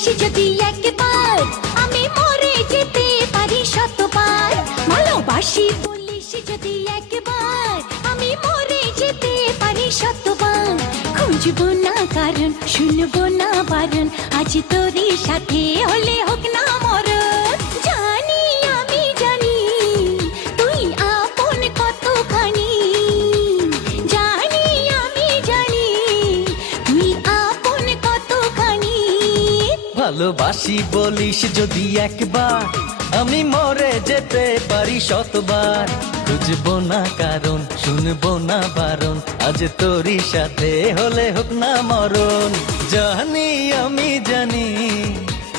বলিস যদি একবার, আমি মরে যেতে পারি শতবার। ভালোবাসি বলিস যদি একবার, আমি মরে যেতে পারি শতবার। খুঁজবো না কারণ, শুনবো না বারণ, আজ তোরই সাথে হলে হোক না মরণ। জানি আমি জানি তুই আপন কতখানি, জানি আমি জানি তুই আপন কতখানি। ভালোবাসি বলিস যদি একবার, আমি মরে যেতে পারি শতবার। খুঁজবো না কারণ, শুনবো না বারণ, আজ তোরই সাথে হলে হোক না মরণ। জানি আমি জানি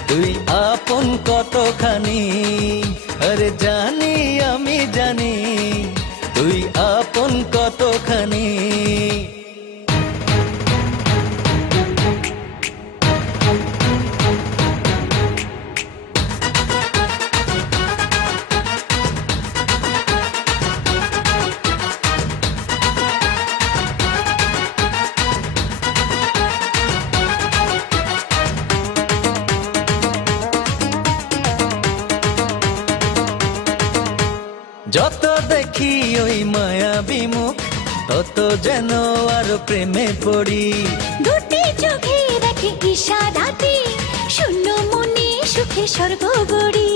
তুই আপন কতখানি, আরে জানি আমি জানি তুই আপন কতখানি। যত দেখি ওই মায়াবী মুখ, তত যেন আরো প্রেমে পড়ি। দুটি চোখে রাখে ইশারাতে, শূন্য মনে সুখে স্বর্গ গড়ি।